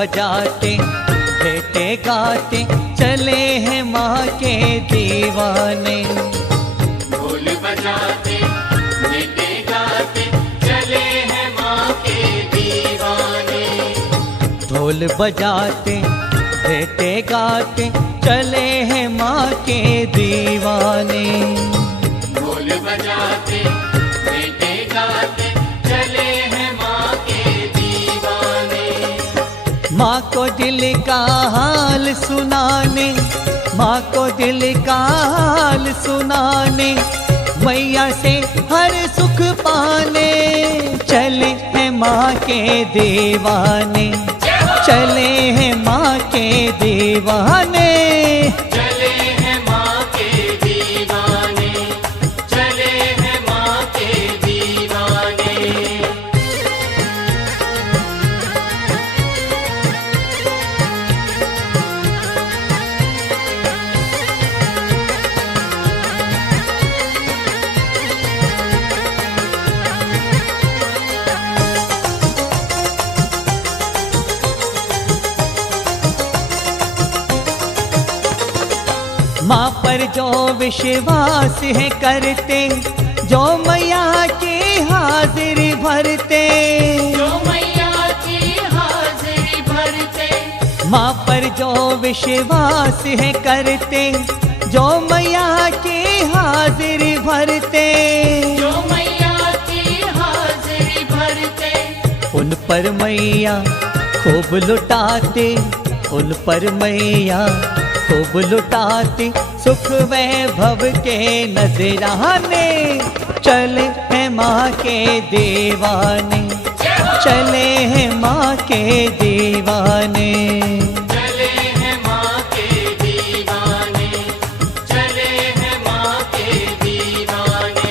बजाते बेटे गाते चले हैं माँ के दीवाने। ढोल बजाते बेटे गाते चले हैं माँ के दीवाने। ढोल बजाते बेटे गाते चले हैं माँ के दीवाने। ढोल बजाते बेटे गाते चले हैं माँ के दीवाने। माँ को दिल का हाल सुनाने, माँ को दिल का हाल सुनाने, मैया से हर सुख पाने चले हैं माँ के दीवाने। चले हैं माँ के दीवाने। चले हैं माँ के दीवाने। चले हैं माँ के दीवाने। माँ पर जो विश्वास है करते, जो मैया की हाजिरी भरते, जो मैया की हाजिरी भरते। माँ पर जो विश्वास है करते, जो मैया की हाजिरी भरते, जो मैया की हाजिरी भरते। उन पर मैया खूब लुटाते, उन पर मैया खूब लुटाते सुख वैभव के नजराने। चले हैं माँ के दीवाने। चले हैं माँ के दीवाने। चले हैं माँ के दीवाने। चले हैं माँ के दीवाने।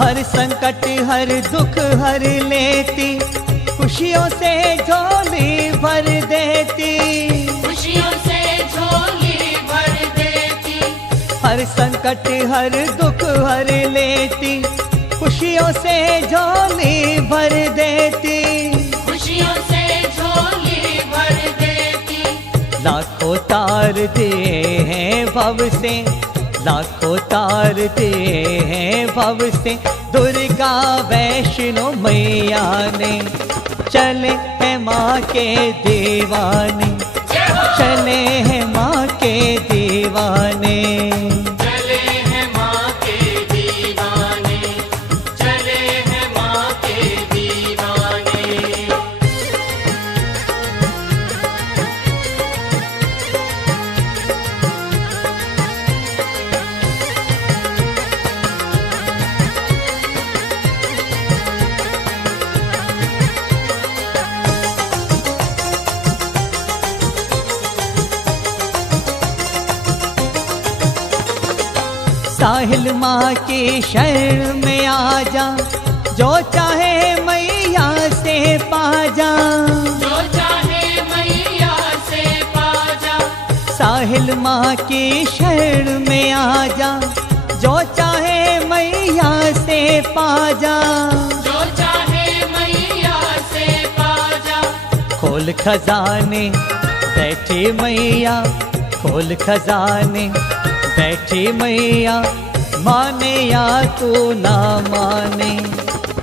हर संकट हर दुख हर लेती, खुशियों से झोली भर देती। खुशियों से झोली भर देती। हर संकट हर दुख हर लेती, खुशियों से झोली भर देती। खुशियों से झोली भर देती। लाखों तार दे हैं भव से, लाखों तार दे हैं भव से दुर्गा वैष्णो मैया ने। चले हैं माँ के दीवाने। चले हैं माँ के दीवाने। चले हैं माँ के दीवाने। चले हैं माँ के दीवाने। साहिल माँ की शरण में आ जा, जो चाहे मैया से पा जा। जो चाहे मैया से पा जा। साहिल माँ की शरण में आ जा, जो चाहे मैया से पा जा। जो चाहे मैया से पा जा। खोल खजाने बैठी मैया, खोल खजाने बैठी मैया, माने या तू ना माने।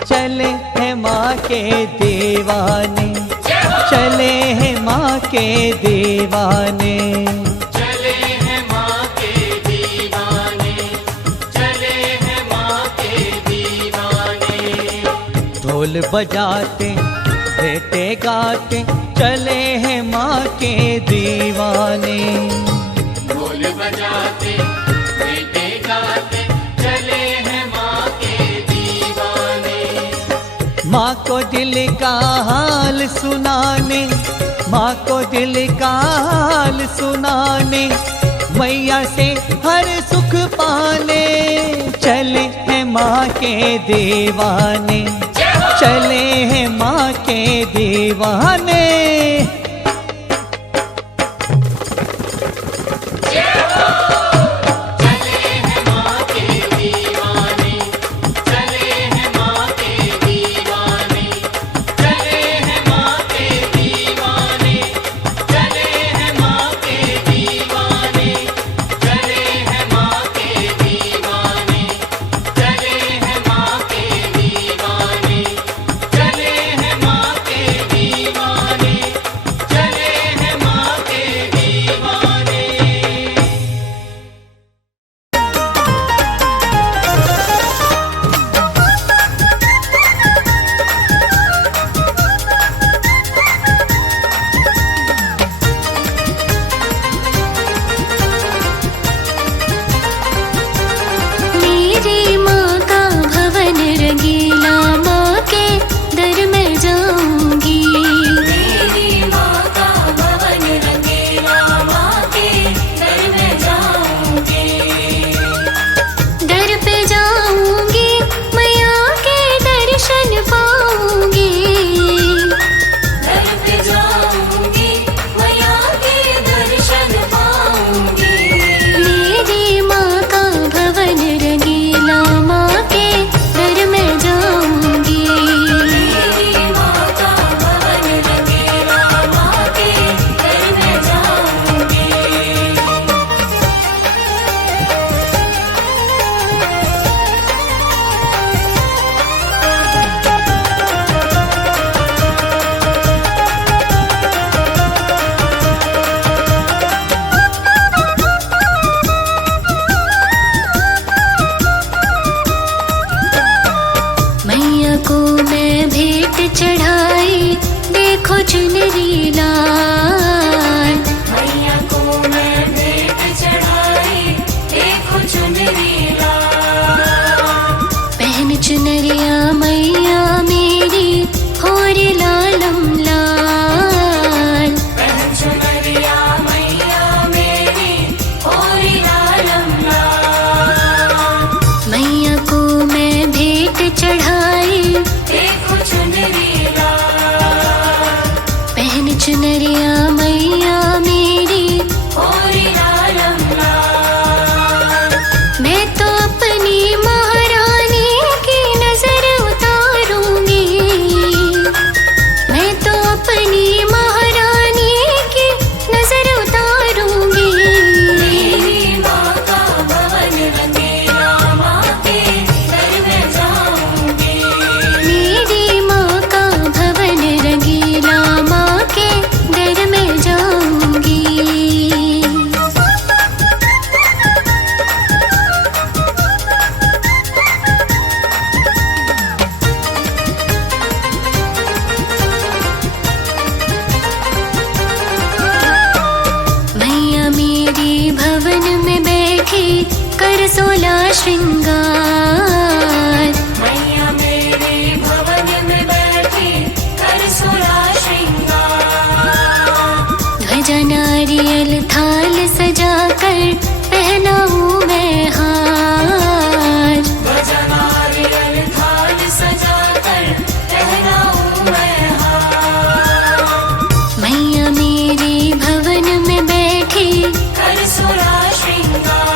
चले हैं माँ के दीवाने। चले हैं माँ के दीवाने। चले हैं माँ के दीवाने। चले हैं माँ के दीवाने। ढोल बजाते बेटे गाते चले हैं माँ के दीवाने। ढोल बजाते बेटे गाते चले हैं माँ के दीवाने। माँ को दिल का हाल सुनाने, माँ को दिल का हाल सुनाने, मैया से हर सुख पाने। चले हैं माँ के दीवाने, चले हैं माँ के दीवाने। श्रृंगार। मैया मेरे भवन में बैठी कर सोला श्रृंगार। ध्वजा नारियल थाल सजाकर पहनाऊं मैं हार। ध्वजा नारियल थाल सजाकर पहनाऊं मैं हार। मैया मेरे भवन में बैठी कर सोला श्रृंगार।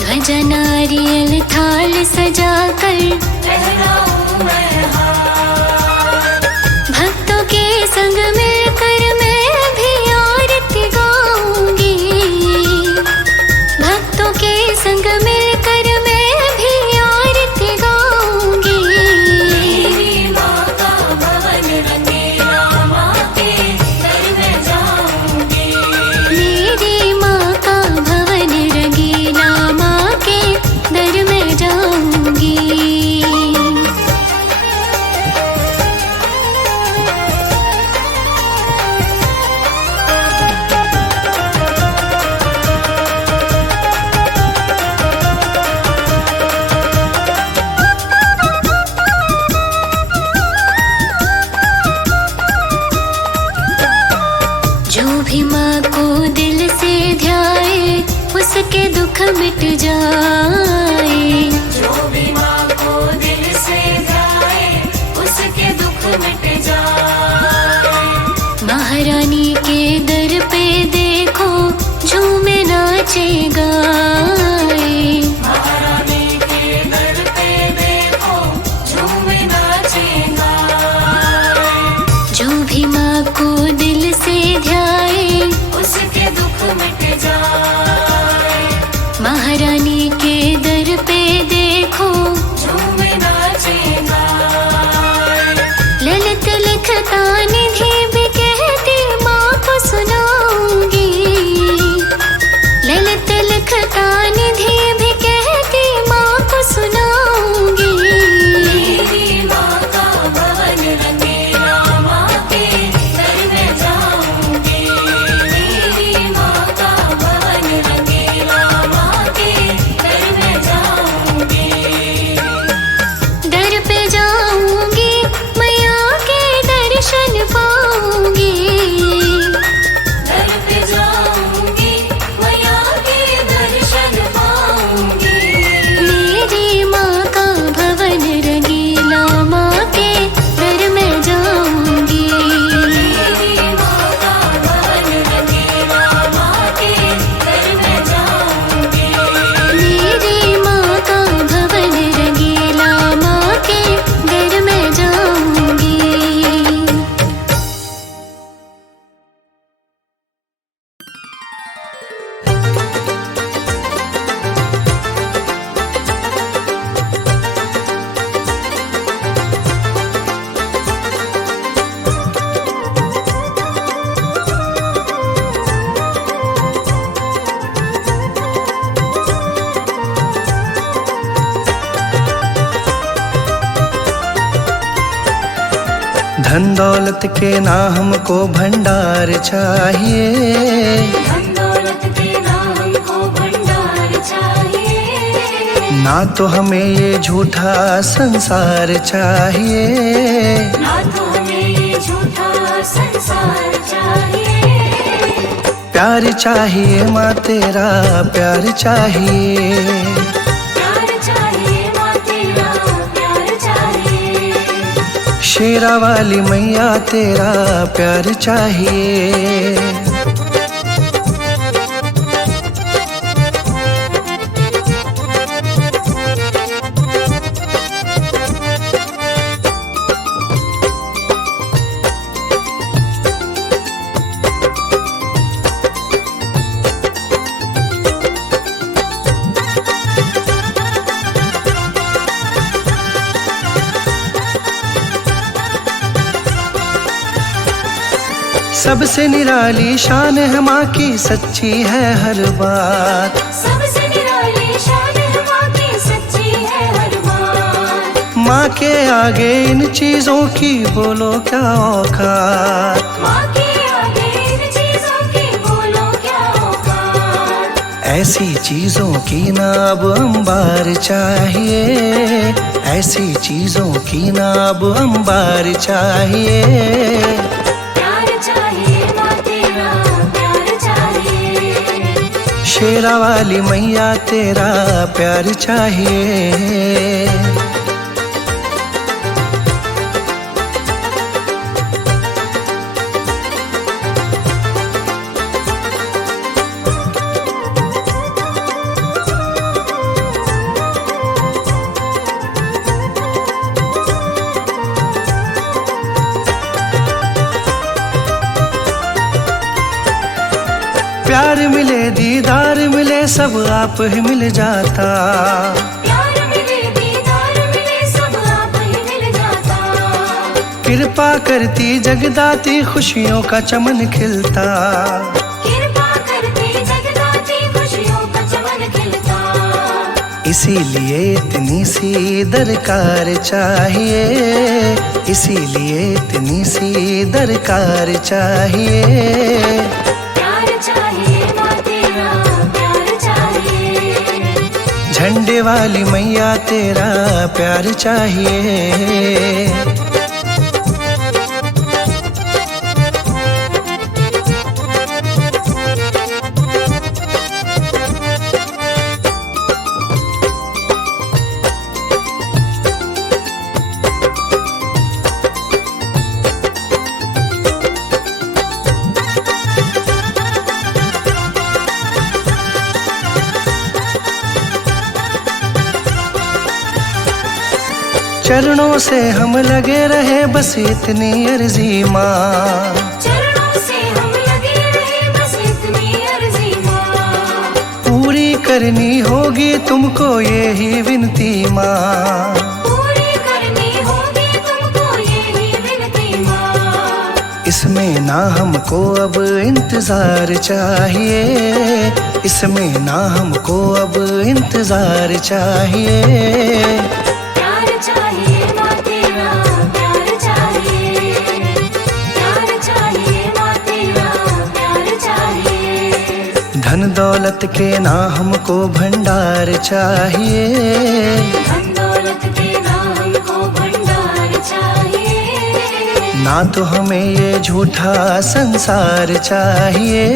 ध्वजा नारियल थाल सजाकर पहनाऊं मैं हार। भक्तों के संग मिलकर मैं भी आरती गाऊंगी। भक्तों के भी माँ को दिल से ध्याए उसके दुख मिट जाए। जो भी माँ को दिल से ध्याए उसके दुख मिट जाए। महारानी के दर पे देखो झूमे नाचे गाए। महारानी के दर पे देखो झूमे नाचे गाए। जो भी माँ को दिल से ध्याए उसके दुख मिट जाए। महारानी के दर पे देखो झूमे नाचे गाए। ललित लिखता निधि भी कहती माँ को सुनाऊंगी। ललित लिखता निधि भी कहती माँ को सुनाऊंगी। मेरी माँ का भवन रंगीला माँ के दर में जाऊंगी। मेरी माँ का भवन रंगीला माँ के दर में जाऊंगी। दर पे जाऊंगी मैया के दर्शन पाऊंगी। दर पे जाऊंगी मैया के दर्शन पाऊंगी। मेरी माँ का भवन रंगीला माँ के दर में जाऊंगी। मेरी माँ का भवन रंगीला माँ के दर में जाऊंगी। मेरी माँ का भवन रंगीला माँ के दर में जाऊंगी। धन दौलत के ना हमको भंडार चाहिए। धन दौलत के नाम को भंडार चाहिए। ना तो हमें ये झूठा संसार चाहिए। ना तो हमें ये झूठा संसार चाहिए। प्यार चाहिए माँ तेरा प्यार चाहिए। प्यार चाहिए माँ तेरा प्यार चाहिए। शेरा वाली मैया तेरा प्यार चाहिए। सबसे निराली शान है माँ की सच्ची है हर बात। सबसे निराली शान है माँ की सच्ची है हर बात। माँ के आगे इन चीजों की बोलो क्या औकात। माँ के आगे इन चीजों की बोलो क्या औकात। ऐसी चीजों की ना अब अंबार चाहिए। ऐसी चीजों की ना अब अंबार चाहिए। प्यार चाहिए माँ तेरा प्यार चाहिए। शेरा वाली मैया तेरा प्यार चाहिए। प्यार मिले दीदार मिले सब आप ही मिल जाता। प्यार मिले दीदार मिले सब आप ही मिल जाता। कृपा करती जगदाती खुशियों का चमन खिलता। कृपा करती जगदाती खुशियों का चमन खिलता। इसीलिए इतनी सी दरकार चाहिए। इसीलिए इतनी सी दरकार चाहिए। झंडे वाली मैया तेरा प्यार चाहिए। चरणों से हम लगे रहे बस इतनी अर्जी माँ। चरणों से हम लगे रहे बस इतनी अर्जी माँ। पूरी करनी होगी तुमको यही विनती माँ। पूरी करनी होगी तुमको यही विनती माँ। इसमें ना हमको अब इंतजार चाहिए, इसमें ना हमको अब इंतजार चाहिए। प्यार चाहिए माँ तेरा, प्यार चाहिए। प्यार चाहिए माँ तेरा, प्यार चाहिए। धन दौलत के ना हमको भंडार चाहिए, धन दौलत के ना हमको भंडार चाहिए। ना तो हमें ये झूठा संसार चाहिए।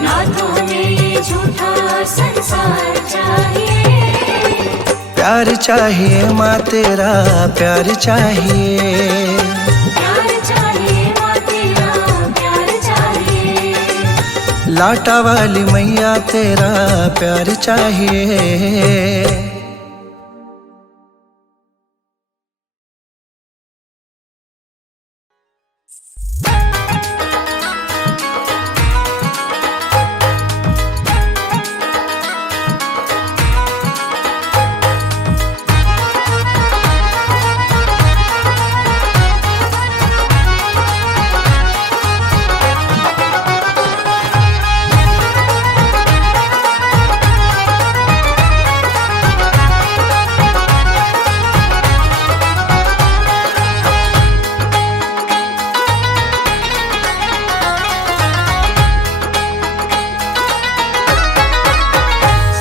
ना तो हमें ये झूठा संसार चाहिए। प्यार चाहिए माँ तेरा, प्यार चाहिए। प्यार चाहिए माँ तेरा, प्यार चाहिए। लाटा वाली मैया तेरा प्यार चाहिए।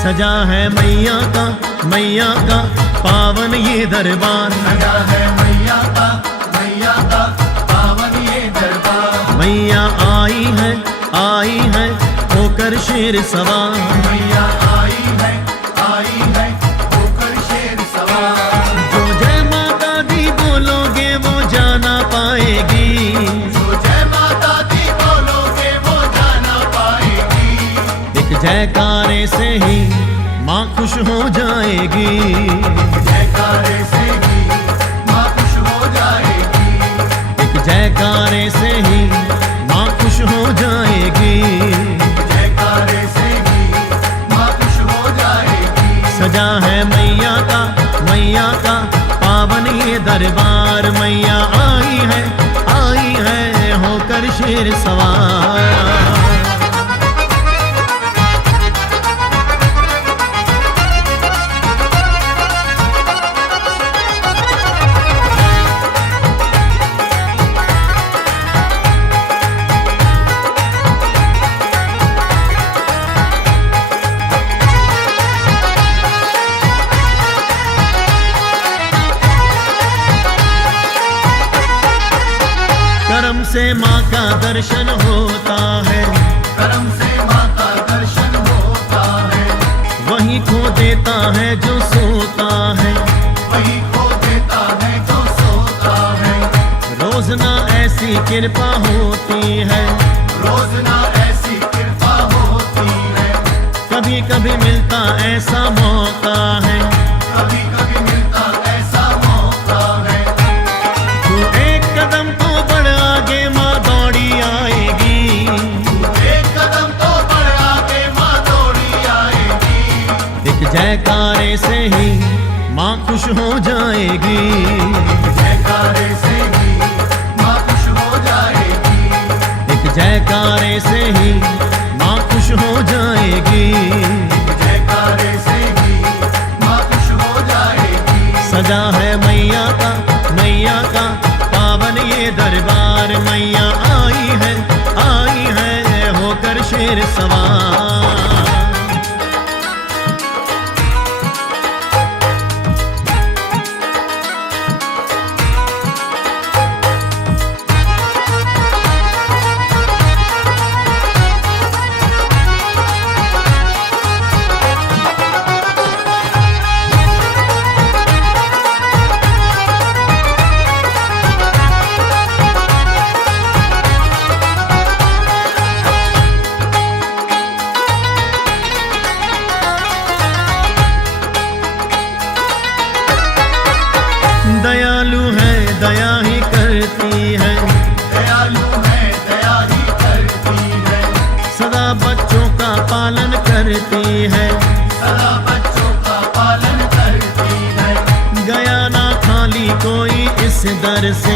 सजा है मैया का पावन ये दरबार। सजा है मैया का पावन ये दरबार। मैया आई है होकर शेर सवार। मैया आई है होकर शेर सवार। जो जय माता दी बोलोगे वो जाना पाएगी। जो जय माता दी बोलोगे वो जाना पाएगी। एक जयकारे से ही माँ खुश हो जाएगी। जयकारे से ही माँ खुश हो जाएगी। एक जयकारे से ही माँ खुश हो जाएगी। जयकारे से ही माँ खुश हो जाएगी। सजा है मैया का पावन ये दरबार। मैया आई है होकर शेर सवार। करम से माँ का दर्शन होता है। करम से माँ का दर्शन होता है। वही खो देता है जो सोता है। वही खो देता है जो सोता है। रोज ना ऐसी कृपा होती है। रोज ना ऐसी कृपा होती है। कभी कभी मिलता ऐसा मौका है। कभी कभी मिलता ऐसा मौका है। तू एक कदम तो बढ़ आगे माँ दौड़ी आएगी। एक कदम तो बढ़ आगे माँ दौड़ी आएगी। एक जयकारे से ही माँ खुश हो जाएगी। जयकारे से ही माँ खुश हो जाएगी। एक जयकारे से ही माँ खुश हो जाएगी। जयकारे से ही माँ खुश हो जाएगी। सजा है मैया का पावन ये दरबार। मैया आई है होकर शेर सवार। घर से,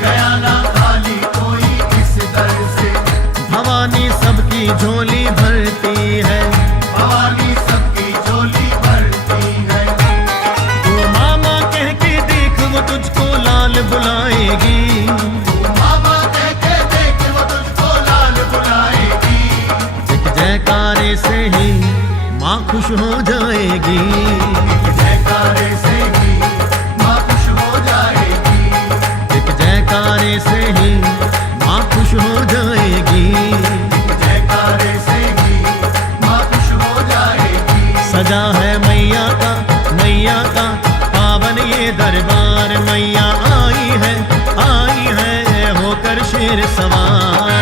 गया ना खाली कोई इस दर से। भवानी सबकी झोली भरती है, भवानी सबकी झोली भरती है। तू मामा कह के देख वो तुझको लाल बुलाएगी, मामा कह के देख वो तुझको लाल बुलाएगी। एक जयकारे से ही माँ खुश हो जाएगी, जयकारे से ही माँ खुश हो जाएगी। एक जयकारे से ही माँ खुश हो जाएगी। जयकारे से ही माँ खुश हो जाएगी। सजा है मैया का पावन ये दरबार, मैया आई है होकर शेर सवार।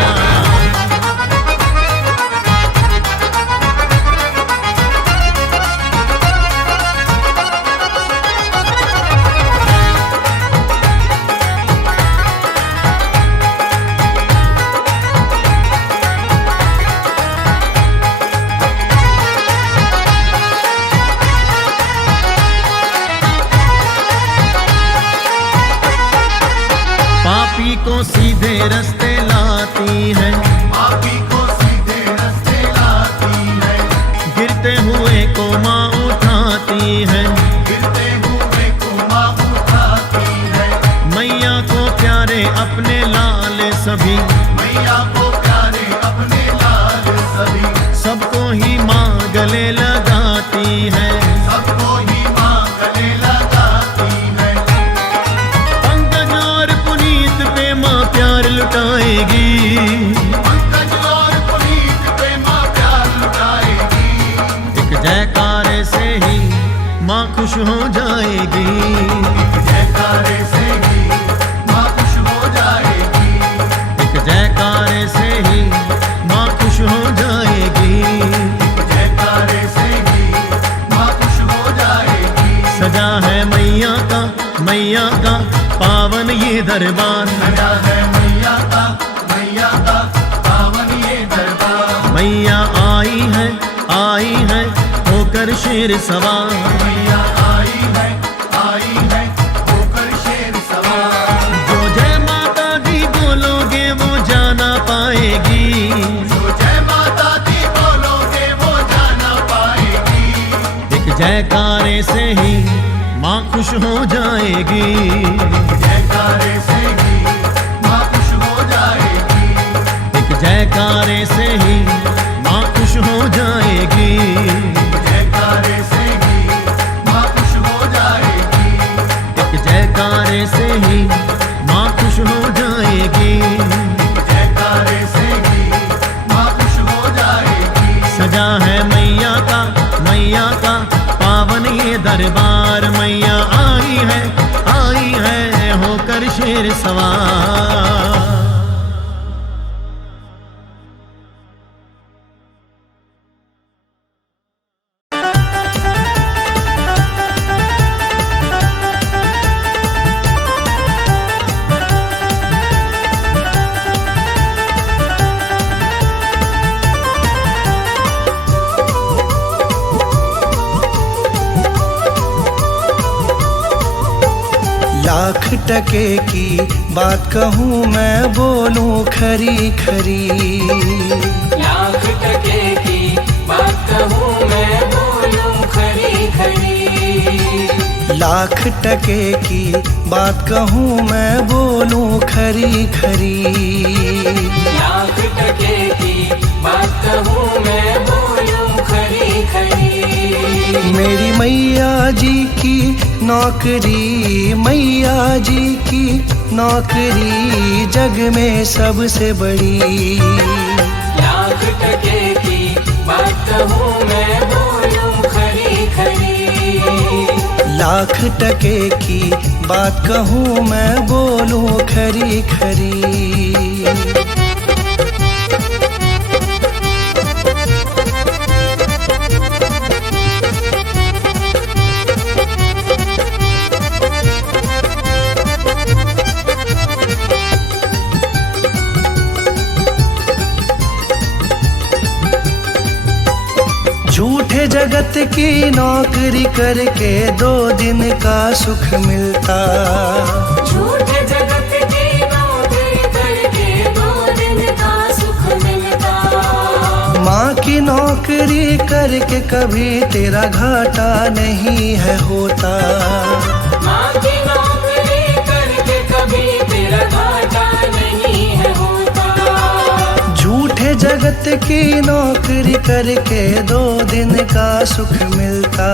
पापी को सीधे रास्ते लाती है, पापी को सीधे रास्ते लाती है। गिरते हुए को माँ उठाती है, गिरते हुए को माँ उठाती है। मैया को प्यारे अपने लाल सभी, मैया को प्यारे अपने लाल सभी। सबको ही माँ गले लगाती है, सबको ही माँ गले लगाती है। पंकज और पुनीत पे माँ प्यार लुटाएगी, पंकज और पुनीत पे माँ प्यार लुटाएगी। एक जयकारे से ही माँ खुश हो जाएगी, जयकारे से ही माँ खुश हो जाएगी। एक जयकारे से ही माँ खुश हो जाएगी। जयकारे से ही माँ खुश हो जाएगी। सजा है मैया का पावन ये दरबार, सजा है मैया का पावन ये दरबार। मैया आई है होकर शेर सवार। मैया आई है होकर शेर सवार। जो जय माता दी बोलोगे वो जाना पाएगी, जो जय माता दी बोलोगे वो जाना पाएगी। एक जयकारे से ही माँ खुश हो जाएगी, जयकारे से ही माँ खुश हो जाएगी। एक जयकारे से ही माँ खुश हो जाएगी। जयकारे से ही माँ खुश हो जाएगी। एक जयकारे से ही माँ खुश हो जाएगी। जयकारे से ही माँ खुश हो जाएगी। सजा है मैया का पावन ये दरबार, मैया आई है होकर शेर सवार। लाख टके की बात कहूँ मैं बोलूँ खरी खरी। लाख टके की बात कहूँ मैं बोलूं खरी खरी। लाख टके की बात कहूँ मैं बोलूँ खरी खरी। लाख टके की बात कहूँ मैं बोलूं खरी खरी। मेरी मैया जी की नौकरी, मैया जी की नौकरी जग में सबसे बड़ी। लाख टके की बात कहूँ मैं बोलूं खरी खरी। लाख टके की बात कहूँ मैं बोलूँ खरी खरी। झूठे जगत की नौकरी करके 2 दिन का सुख मिलता। झूठे की नौकरी करके कभी तेरा घाटा नहीं है होता। माँ की नौकरी करके कभी तेरा घाटा नहीं है होता। झूठे जगत की नौकरी करके 2 दिन का सुख मिलता।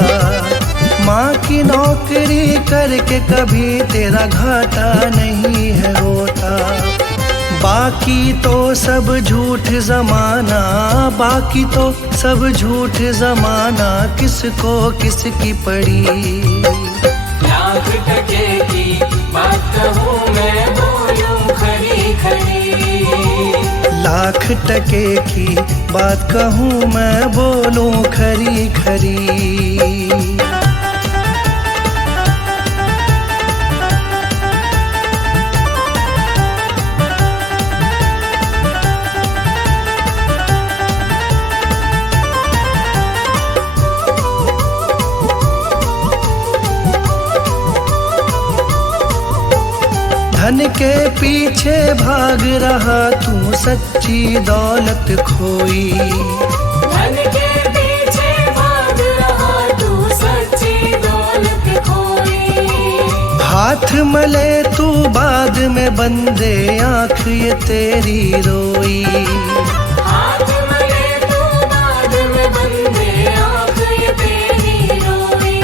माँ की नौकरी करके कभी तेरा घाटा नहीं है होता। बाकी तो सब झूठ जमाना, बाकी तो सब झूठ जमाना, किसको किसकी पड़ी। लाख टके की बात कहूँ मैं बोलूं खरी खरी। लाख टके की बात कहूँ मैं बोलूं खरी खरी। धन के पीछे भाग रहा तू सच्ची दौलत खोई। धन के पीछे भाग रहा तू सच्ची दौलत खोई। हाथ मले तू बाद में बंदे आँख ये तेरी रोई। हाथ मले तू बाद में बंदे आँख ये तेरी रोई।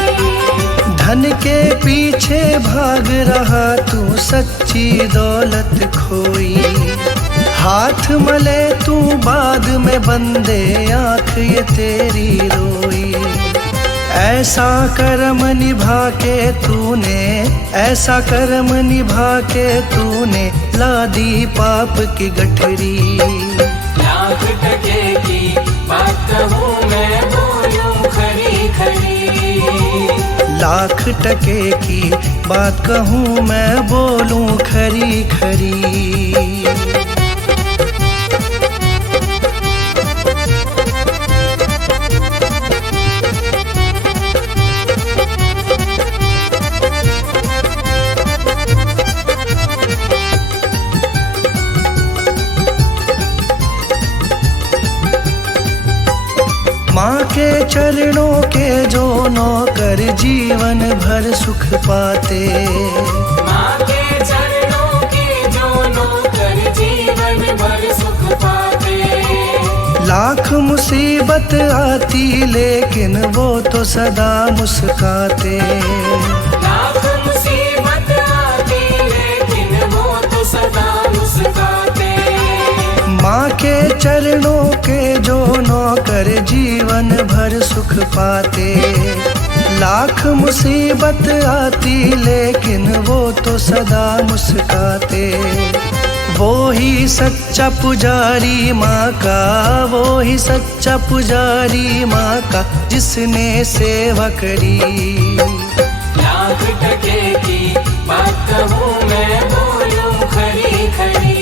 धन के पीछे भाग रहा तू सच्ची दौलत खोई। हाथ मले तू बाद में बंदे आँख ये तेरी रोई। ऐसा कर्म निभा के तूने, ऐसा कर्म निभा के तूने ला दी पाप की गठरी। लाख टके की बात कहूँ मैं बोलूं खरी खरी। लाख टके की बात कहूँ मैं बोलूं खरी खरी। माँ के चरणों के जो नौकर जीवन भर सुख पाते। माँ के चरणों के जो नौकर जीवन भर सुख पाते। लाख मुसीबत आती लेकिन वो तो सदा मुस्काते। लाख मुसीबत आती लेकिन वो तो सदा मुस्काते। माँ के चरणों के जो नौकर जीवन भर सुख पाते। लाख मुसीबत आती लेकिन वो तो सदा मुस्काते। वो ही सच्चा पुजारी माँ का, वो ही सच्चा पुजारी माँ का, जिसने सेवा करी। लाख टके की बात कहूँ मैं बोलूं खरी खरी।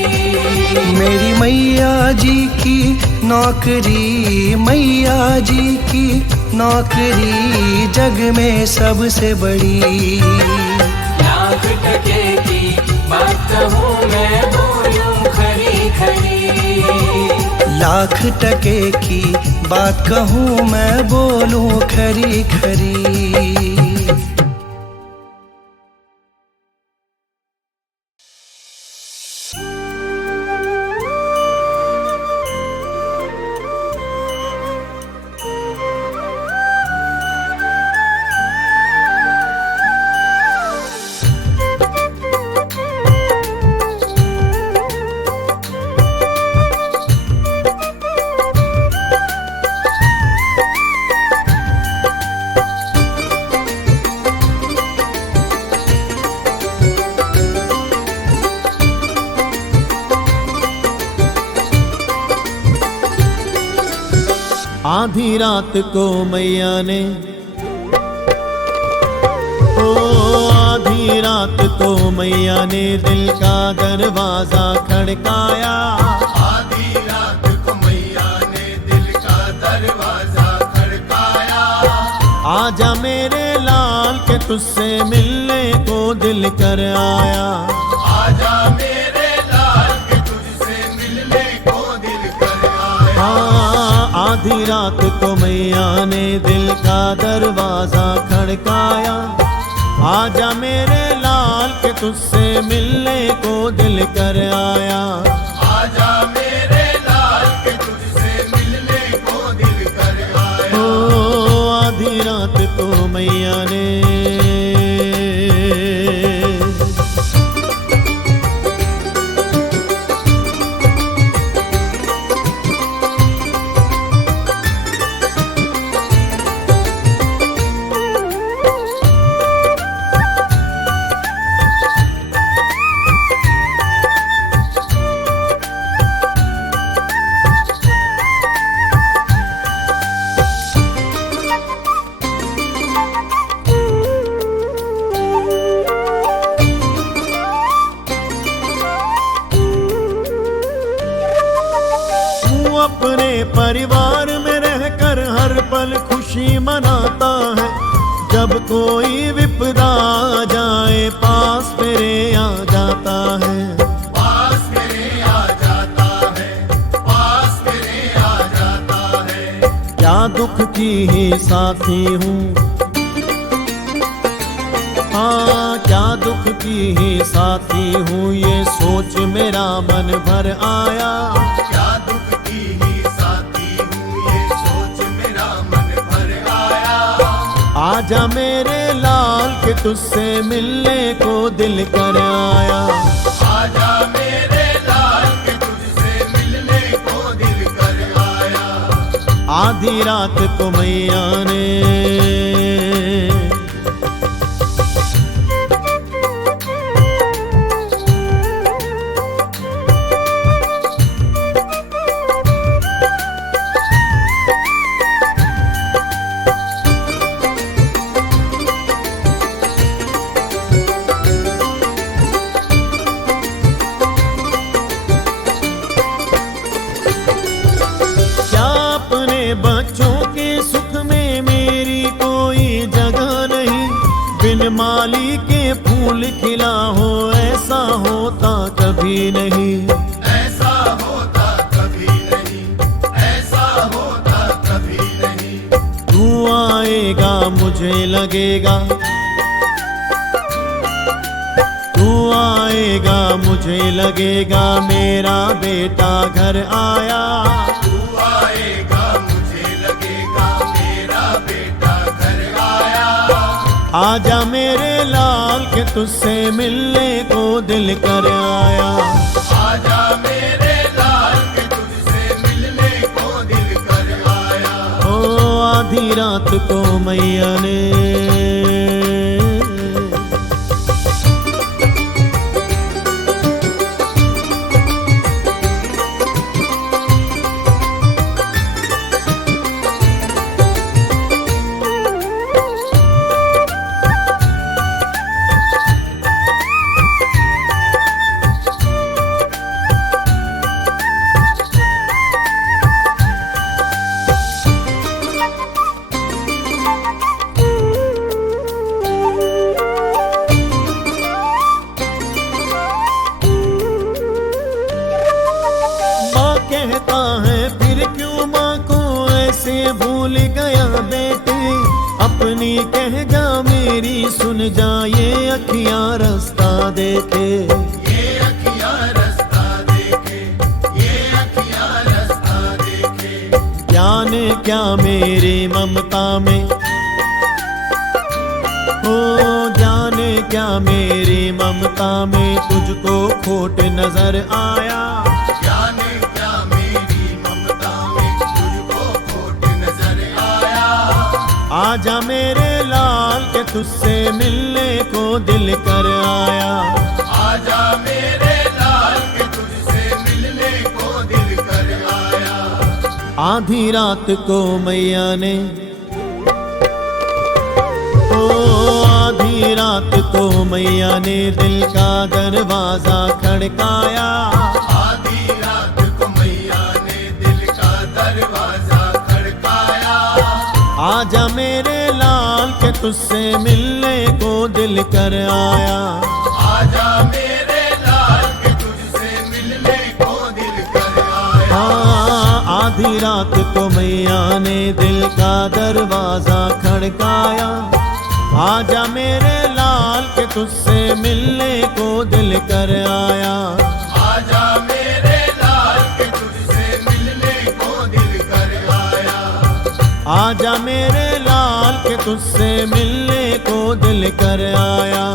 मेरी मैया जी की नौकरी, मैया जी की नौकरी जग में सबसे बड़ी। लाख टके की बात कहूँ मैं बोलूं खरी खरी। लाख टके की बात कहूँ मैं बोलूं खरी खरी। आधी रात को मैया ने, ओ आधी रात को मैया ने दिल का दरवाजा खड़काया। आधी रात को मैया ने दिल का दरवाजा खड़काया। आजा मेरे लाल के तुझसे मिलने को दिल कर आया। आजा मेरे लाल के तुझसे मिलने को दिल कर आया। आधी रात को मैया ने दिल का दरवाजा खड़काया, आजा मेरे लाल के तुझसे मिलने को दिल कर आया। आजा मेरे लाल के तुझसे मिलने को दिल कर आया। ओ आधी रात को मैया ने अपने परिवार में रहकर हर पल खुशी मनाता है। जब कोई विपदा आ जाए पास मेरे आ जाता है। पास मेरे आ जाता है, पास मेरे आ जाता है। क्या दुख की ही साथी हूँ, हाँ क्या दुख की ही साथी हूँ, ये सोच मेरा मन भर आया। क्या दुख की ही साथी हूँ, ये सोच मेरा मन भर आया। आजा मेरे लाल के तुझसे मिलने को दिल कर आया। आजा मेरे लाल के तुझसे मिलने को दिल कर आया। आधी रात को मैया ने बच्चों के सुख में मेरी कोई जगह नहीं। बिन माली के फूल खिला हो ऐसा होता कभी नहीं। ऐसा होता कभी नहीं, ऐसा होता कभी नहीं। तू आएगा मुझे लगेगा, तू आएगा मुझे लगेगा मेरा बेटा घर आया। तू आएगा मुझे लगेगा मेरा बेटा घर आया। आजा मेरे लाल के तुझसे मिलने को दिल कर आया। आजा मेरे लाल के तुझसे मिलने को दिल कर आया। ओ आधी रात को मैया ने कहता है फिर क्यों माँ को ऐसे भूल गया बेटे। अपनी कह जा मेरी सुन जा ये अखियाँ रास्ता देखे। ये अखियाँ रास्ता देखे, ये अखियाँ रास्ता देखे। जाने क्या मेरी ममता में, ओ जाने क्या मेरी ममता में तुझको खोट नजर आया। जाने क्या मेरी ममता में तुझको खोट नजर आया। आजा मेरे लाल के तुझसे मिलने को दिल कर आया। आजा मेरे लाल के तुझसे मिलने को दिल कर आया। आधी रात को मैया ने, ओ आधी रात को मैया ने दिल का दरवाजा खड़काया। आधी रात को मैया ने दिल का दरवाजा खड़काया। आजा मेरे लाल के तुझसे मिलने को दिल कर आया। आजा मेरे लाल के तुझसे मिलने को दिल कर आया। हाँ आधी आधी रात को मैया ने दिल का दरवाजा खड़काया, आजा मेरे लाल के तुझसे मिलने को दिल कर आया। आजा मेरे लाल के तुझसे मिलने को दिल कर आया। आजा मेरे लाल के तुझसे मिलने को दिल कर आया।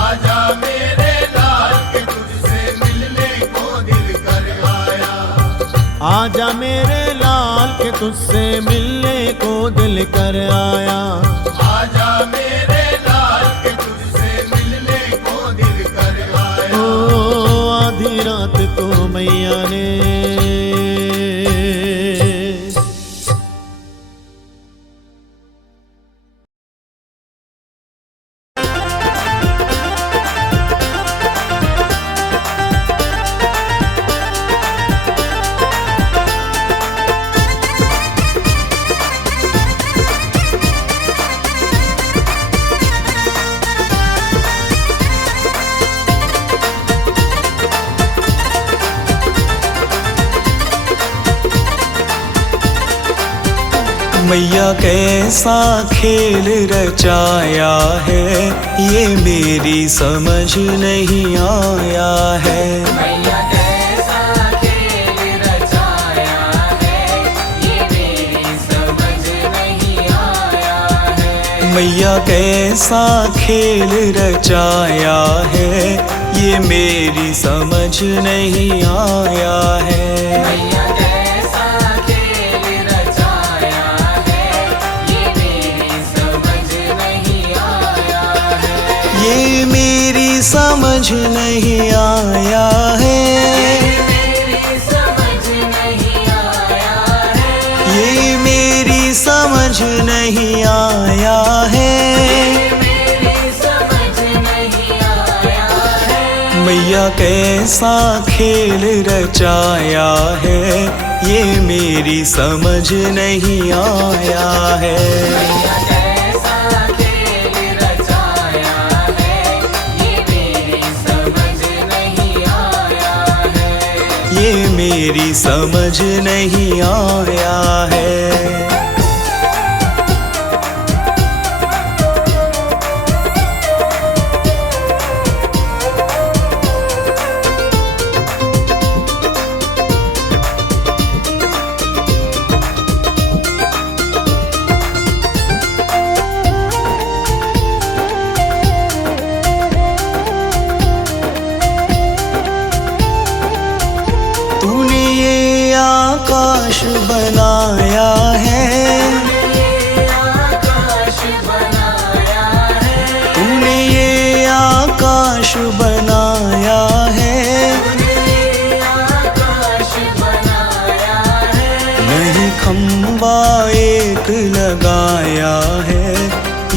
आजा मेरे लाल के तुझसे मिलने को दिल कर आया। आजा मेरे लाल के तुझसे मिलने को दिल कर आया। आजा मेरे लाल के तुझसे मिलने को दिल कर आया। ओ आधी रात को मैया ने मैया कैसा खेल रचाया है, ये मेरी समझ नहीं आया है। मैया कैसा खेल रचाया है, ये मेरी समझ नहीं आया है। मैया कैसा खेल रचाया है, ये मेरी समझ नहीं आया है। मैया कैसा खेल रचाया है, ये मेरी समझ नहीं आया है। ये मेरी समझ नहीं आया है। मेरी समझ नहीं आया है। ये मेरी समझ नहीं आया है। मेरी समझ नहीं आया है। मैया कैसा खेल रचाया है, ये मेरी समझ नहीं आया है। मैया कैसा खेल रचाया है, ये मेरी समझ नहीं आया है। ये मेरी समझ नहीं आया है। तूने ये आकाश बनाया है, आकाश बनाया है। तूने ये आकाश बनाया है। आकाश बनाया है। नहीं खंबा एक लगाया है,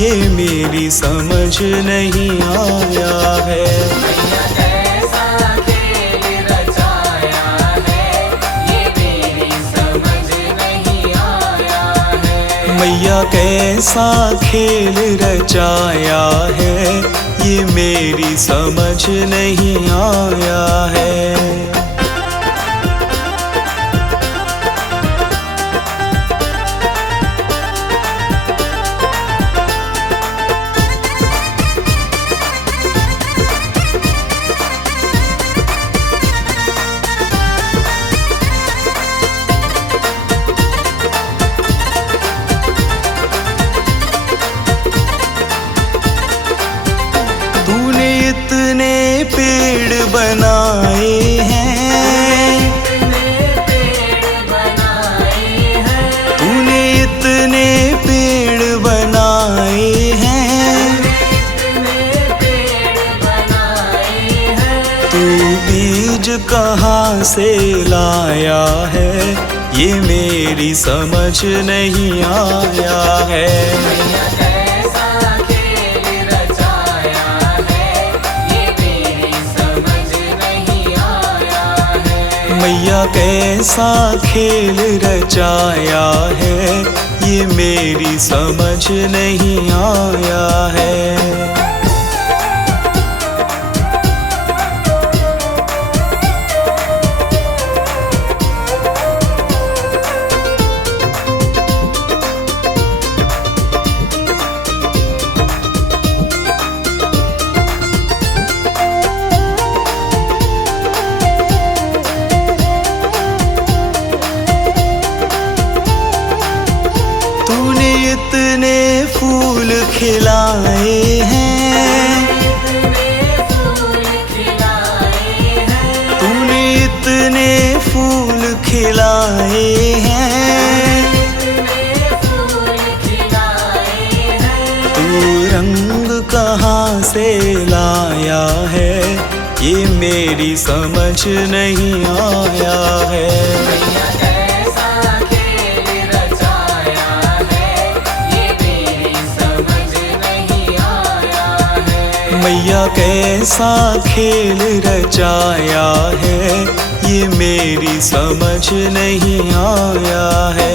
ये मेरी समझ नहीं आया है। मैया कैसा खेल रचाया है, ये मेरी समझ नहीं आया है। मैया कैसा खेल रचाया है, ये मेरी समझ नहीं आया है। तूने इतने पेड़ बनाए हैं, तूने इतने पेड़ बनाए हैं। तू बीज कहाँ से लाया है, ये मेरी समझ नहीं आया है। मैया कैसा खेल रचाया है, ये मेरी समझ नहीं आया है। मैया कैसा खेल रचाया है, ये मेरी समझ नहीं आया है। इतने फूल खिलाए हैं, तूने इतने फूल खिलाए हैं, तू रंग कहाँ से लाया है, ये मेरी समझ नहीं आया है। मैया कैसा खेल रचाया है, ये मेरी समझ नहीं आया है।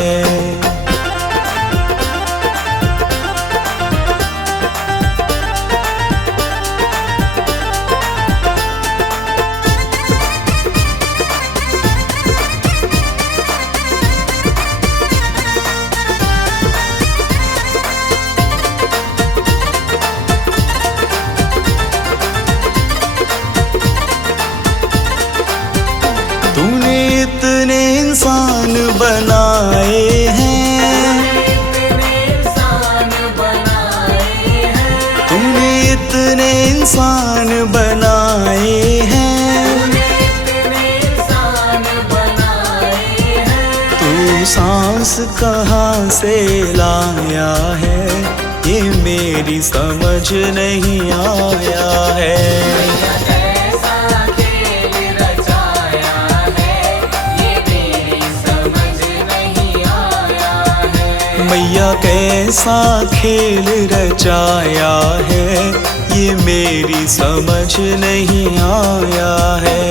तूने इतने इंसान बनाए हैं, तूने इतने इंसान बनाए हैं, तू सांस कहाँ से लाया है, ये मेरी समझ नहीं आया है। मैया कैसा खेल रचाया है, ये मेरी समझ नहीं आया है।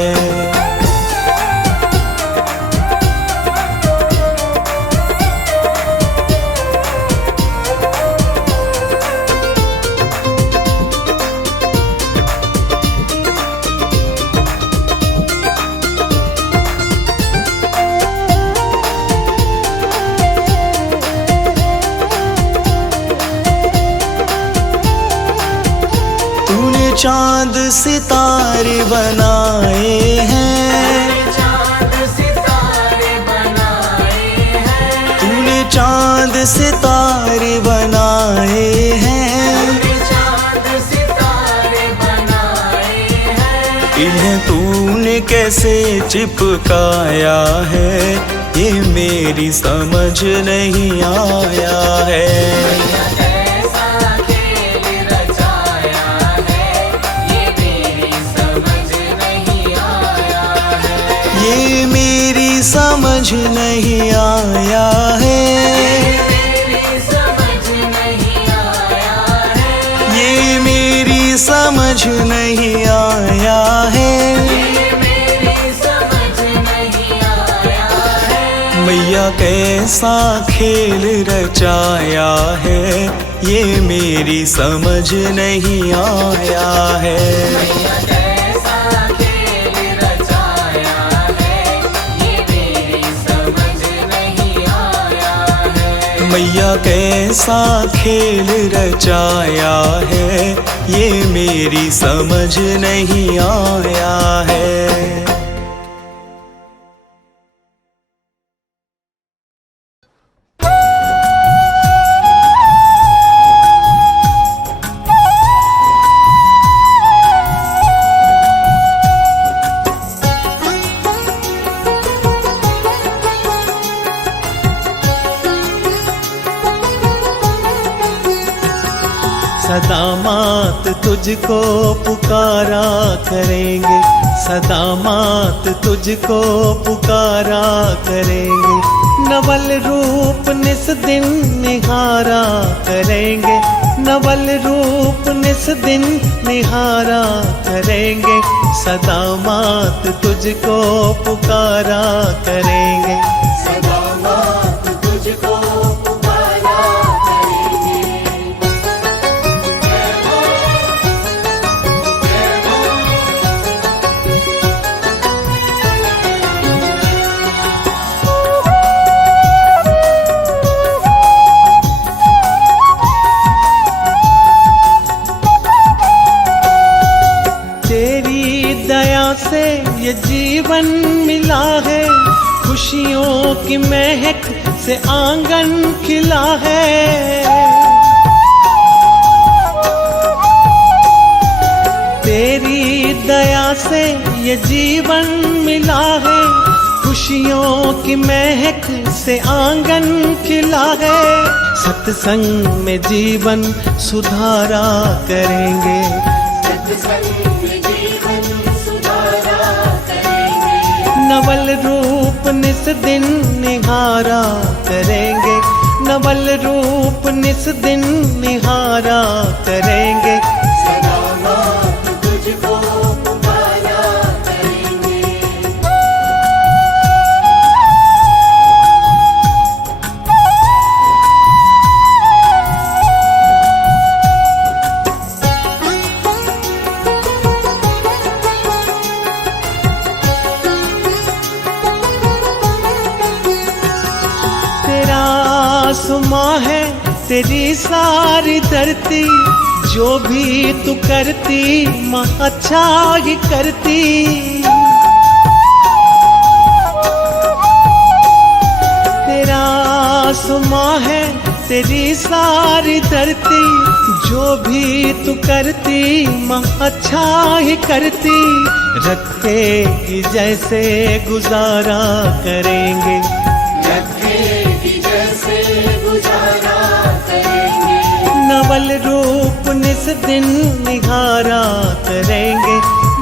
चांद सितारे बनाए हैं, तूने चांद सितारे बनाए हैं, इन्हें तूने कैसे चिपकाया है, ये मेरी समझ नहीं आया है। ये मेरी समझ नहीं आया है, ये मेरी समझ नहीं आया है। मैया कैसा खेल रचाया है, ये मेरी समझ नहीं आया है। मैया कैसा खेल रचाया है, ये मेरी समझ नहीं आया है। सदा मात तुझको पुकारा करेंगे, सदा मात तुझको पुकारा करेंगे, नवल रूप निस दिन निहारा करेंगे, नवल रूप निस दिन निहारा करेंगे, सदा मात तुझको पुकारा करेंगे, सदा मात तुझको पुकारा करेंगे। तेरी दया से ये जीवन मिला है, खुशियों से आंगन खिला है। तेरी दया से ये जीवन मिला है, खुशियों की महक से आंगन खिला है। सत्संग में जीवन सुधारा करेंगे, सत्संग में जीवन सुधारा करेंगे। नवल रूप निस दिन निहारा करेंगे, नवल रूप निस दिन निहारा करेंगे। सदा मात तुझको पुकारा करेंगे। तेरा आसमां है, तेरी सारी धरती, जो भी तू करती माँ अच्छा ही करती। तेरा आसमां है, तेरी सारी धरती, जो भी तू करती माँ अच्छा ही करती। रखेगी जैसे गुजारा करेंगे, रखेगी जैसे गुजारा करेंगे। नवल रूप निस दिन निहारा करेंगे,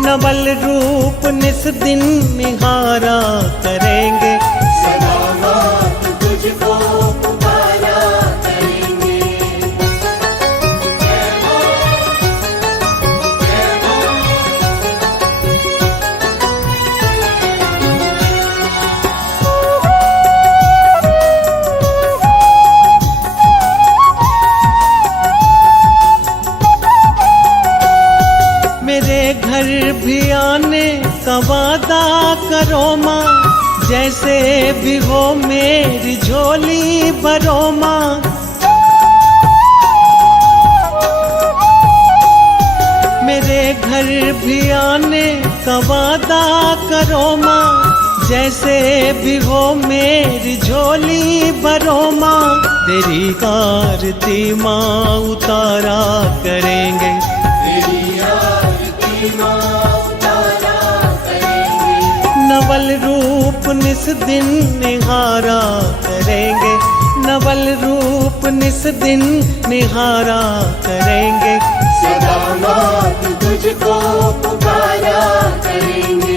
नवल रूप निस दिन निहारा करेंगे। सदा मात तुझको पुकारा करेंगे। मेरे घर भी आने का वादा करो माँ, जैसे भी हो मेरी झोली भरो माँ। मेरे घर भी आने का वादा करो माँ, जैसे भी हो मेरी झोली भरो माँ। तेरी आरती माँ उतारा करेंगे, तेरी आरती माँ उतारा करेंगे। नवल रूप निस दिन निहारा करेंगे, नवल रूप निस दिन निहारा करेंगे। सदा मात तुझको पुकारा करेंगे।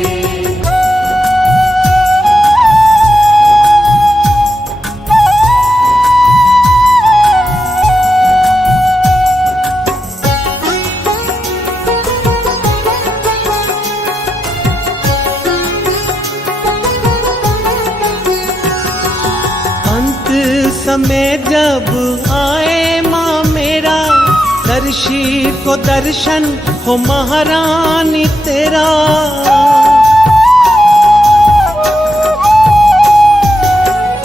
समय जब आए माँ मेरा, दर्शी को दर्शन हो महारानी तेरा।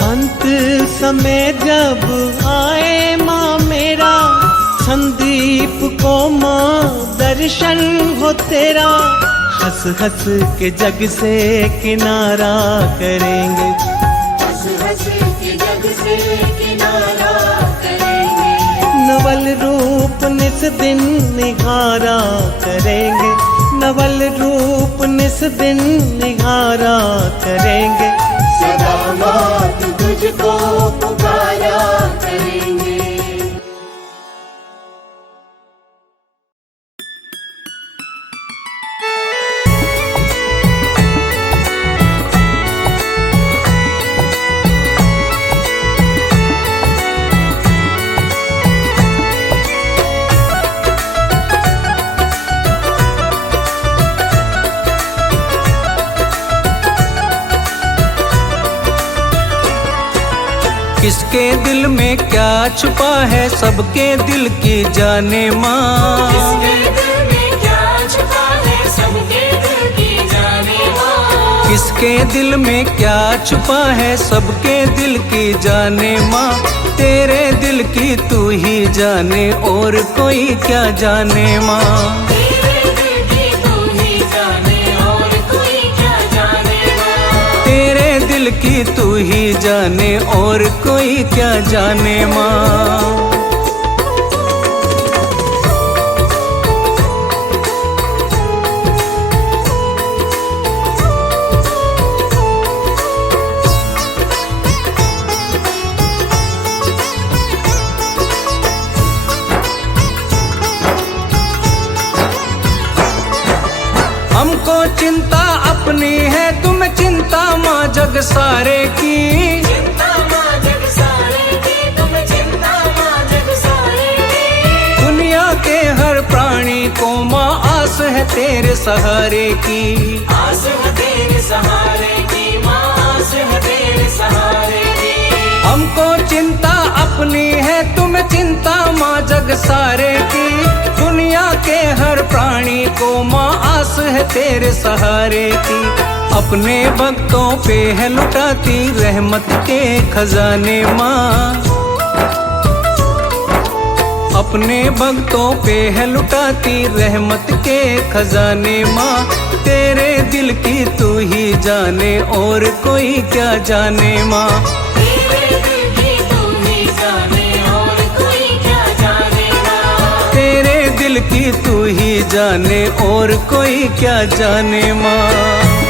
अंत समय जब आए माँ मेरा, संदीप को माँ दर्शन हो तेरा। हंस हंस के जग से किनारा करेंगे, हंस हंस के जग से किनारा करेंगे। नवल रूप निस दिन निहारा करेंगे, नवल रूप निस दिन निहारा करेंगे। सदा मात तुझको पुकारा करेंगे। किसके दिल में क्या छुपा है, सबके दिल की जाने माँ। किसके दिल में क्या छुपा है, सबके दिल की जाने माँ। किसके दिल में क्या छुपा है, सबके दिल की जाने माँ। तेरे दिल की तू ही जाने और कोई क्या जाने माँ। तेरे दिल की तू ही जाने और कोई क्या जाने माँ। तेरे दिल की तू ही जाने और कोई क्या जाने माँ। हमको चिंता अपनी है, तुम चिंता माँ जग सारे की। चिंता माँ जग सारे की, तुम चिंता माँ जग सारे की। दुनिया के हर प्राणी को माँ आस है तेरे सहारे की। आस है तेरे सहारे की माँ, आस है तेरे सहारे की। हमको चिंता अपनी है, तुम चिंता माँ जग सारे की। दुनिया के हर प्राणी को माँ आस है तेरे सहारे की। अपने भक्तों पे है लुटाती रहमत के खजाने माँ। अपने भक्तों पे है लुटाती रहमत के खजाने माँ। तेरे दिल की तू ही जाने और कोई क्या जाने माँ। तेरे दिल की तू ही जाने और कोई क्या जाने माँ। तेरे दिल की तू ही जाने और कोई क्या जाने माँ।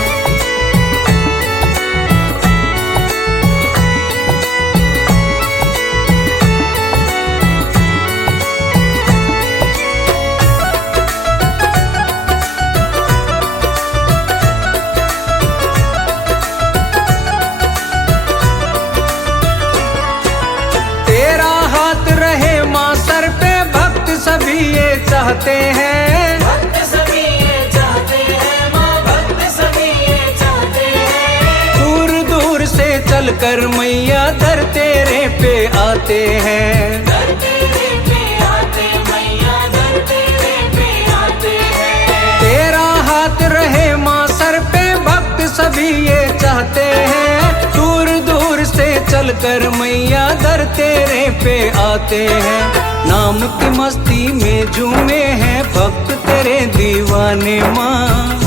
सभी ये चाहते हैं, भक्त सभी ये चाहते हैं माँ, भक्त सभी ये चाहते हैं। दूर दूर से चलकर मैया दर तेरे पे आते हैं। दर तेरे पे आते मैया, दर तेरे पे आते हैं। तेरा हाथ रहे माँ सर पे, भक्त सभी ये चाहते हैं। दूर दूर से चलकर मैया दर तेरे पे आते हैं। नाम की मस्ती में झूमे हैं भक्त तेरे दीवाने माँ।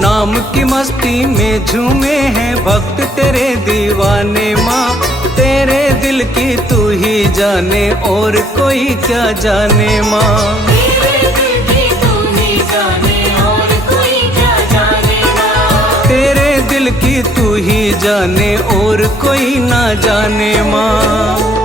नाम की मस्ती में झूमे हैं भक्त तेरे दीवाने माँ। तेरे दिल की तू ही जाने और कोई क्या जाने माँ। तेरे दिल की तू ही जाने और कोई क्या जाने माँ। तेरे दिल की तू ही जाने और कोई ना जाने माँ।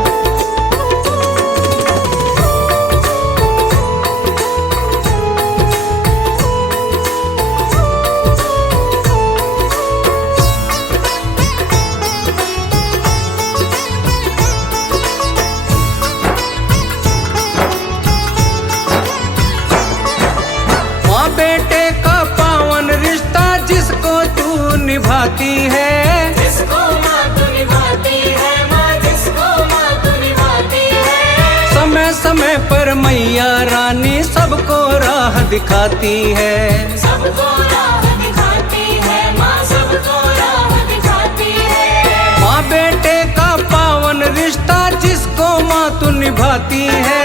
बेटे का पावन रिश्ता जिसको तू निभाती है, जिसको माँ तू निभाती है माँ, जिसको माँ तू निभाती है। समय समय पर मैया रानी सबको राह दिखाती है। सबको राह दिखाती है माँ, सबको राह दिखाती है। माँ बेटे का पावन रिश्ता जिसको माँ तू निभाती है।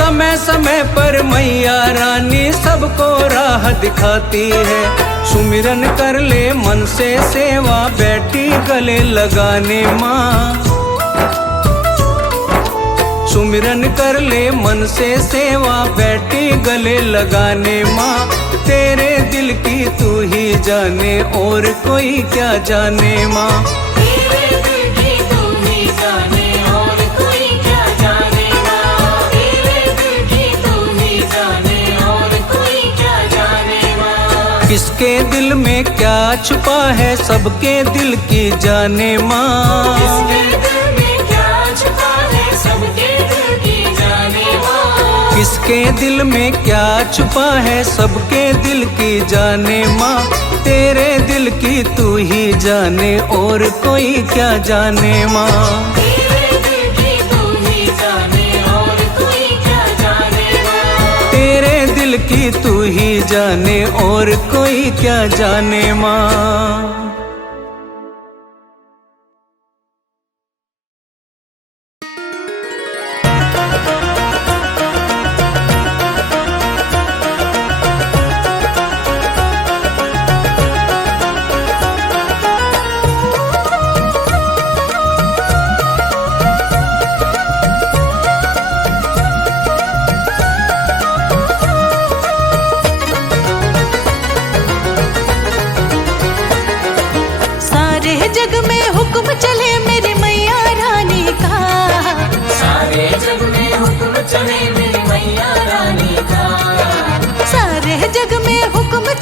समय समय पर मैया रानी सबको राह दिखाती है। सुमिरन कर ले मन से सेवा बैठी गले लगाने माँ। सुमिरन कर ले मन से सेवा बैठी गले लगाने माँ। तेरे दिल की तू ही जाने और कोई क्या जाने माँ। तेरे दिल की तू ही जाने और कोई क्या जाने माँ। तेरे दिल की तू ही जाने और कोई क्या जाने माँ। किसके दिल में क्या छुपा है सबके दिल की जाने माँ। किसके दिल में क्या छुपा है सबके दिल की जाने माँ। किसके दिल में क्या छुपा है सबके दिल की जाने माँ। तेरे दिल की तू ही जाने और कोई क्या जाने माँ। तेरे दिल की तू ही जाने और कोई क्या जाने माँ। तेरे दिल की तू ही जाने और कोई क्या जाने माँ।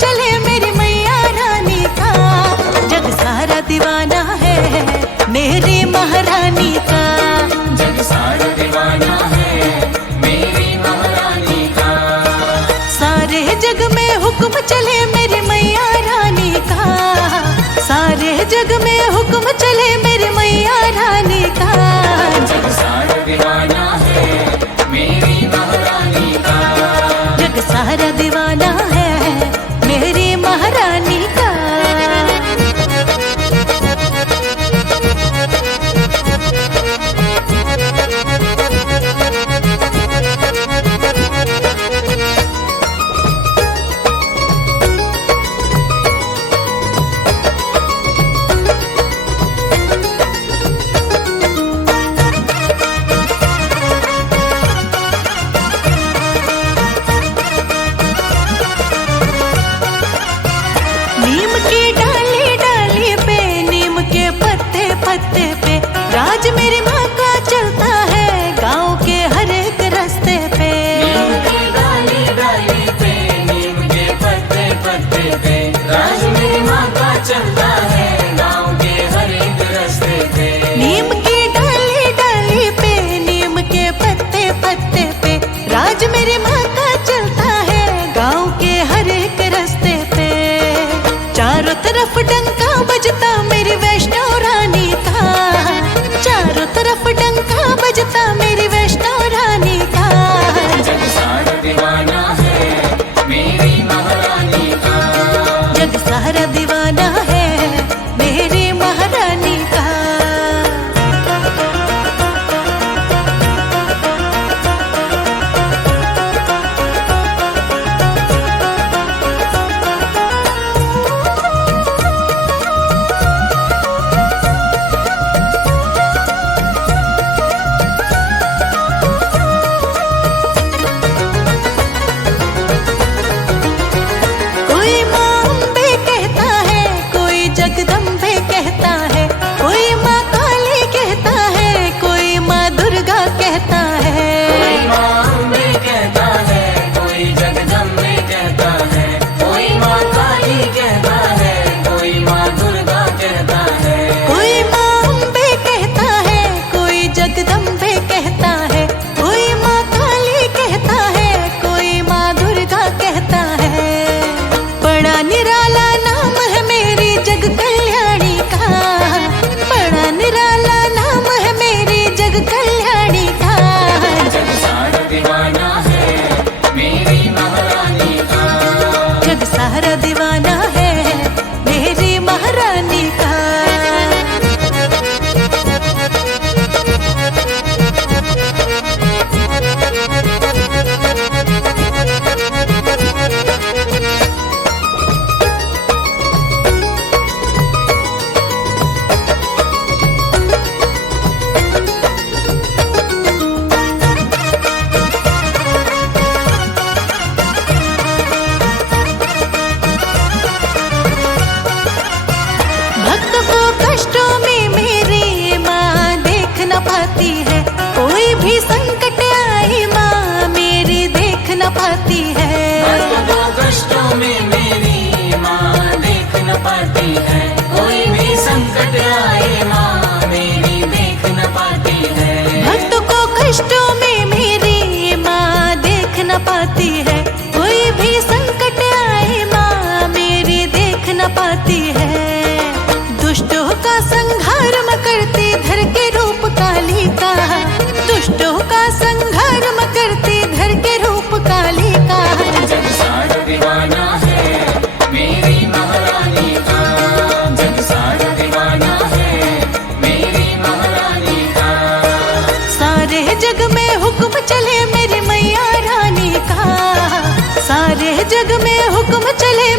चले मेरी मैया रानी का। जग सारा दीवाना है मेरी महारानी का। जग सारा दीवाना है मेरी महारानी का। सारे जग में हुक्म चले मेरी मैया रानी का। सारे जग में हुक्म चले मेरी मैया रानी का। जग सारा दीवाना है मेरी महारानी का। जग सारा दीवाना है मेरी महारानी का। नीम की डाली डाली पे, नीम के पत्ते पत्ते पे, राज मेरी माँ का चलता है गाँव के हर एक रास्ते पे। नीम की डाली डाली पे, नीम के पत्ते पत्ते पे, राज मेरी माँ का चलता है गाँव के हर एक रास्ते पे। नीम की डाली डाली पे, नीम के पत्ते पत्ते पे, राज मेरी माँ का चलता है गाँव के हर एक रास्ते पे। चारों तरफ डंका बजता मेरी वैष्णो रानी का। चारों तरफ डंका बजता मेरी वैष्णो रानी का। जग सारा दीवाना है मेरी महारानी का। जग सारा दीवाना है मेरी महारानी का। कोई माँ अम्बे कहता है, कोई जगदम्बे कहता है, कोई माँ काली कहता है, कोई माँ दुर्गा कहता है। कोई माँ अम्बे कहता है, कोई जगदम्बे कहता है, कोई माँ काली कहता है, कोई माँ दुर्गा कहता है। कोई माँ अम्बे कहता है, कोई जगदम्बे कहता है, कोई माँ काली कहता है, कोई माँ दुर्गा कहता है। बड़ा निराला नाम है मेरी जग कल्याणी का। बड़ा निराला नाम है मेरी जग कल्याणी का। जग सारा दीवाना है मेरी महारानी का। जग सारा दीवाना है मेरी महारानी का। भक्त को कष्टों में मेरी माँ देख न पाती है। कोई भी संकट आई माँ मेरी देख न पाती है। भक्त को कष्टों में मेरी माँ देख न पाती है। कोई भी संकट आए माँ मेरी देख न पाती है। भक्त को कष्टों में मेरी माँ देख न पाती है। कोई भी संकट आए माँ मेरी देख न पाती है। दुष्टों का संहार मैं करती धर के रूप काली का। दुष्टों का संहार मैं करती धर के रूप काली का। जग सारा दीवाना है मेरी महारानी का। जग सारा दीवाना है मेरी महारानी का। सारे जग में हुक्म चले मेरी मैया रानी का। सारे जग में हुक्म चले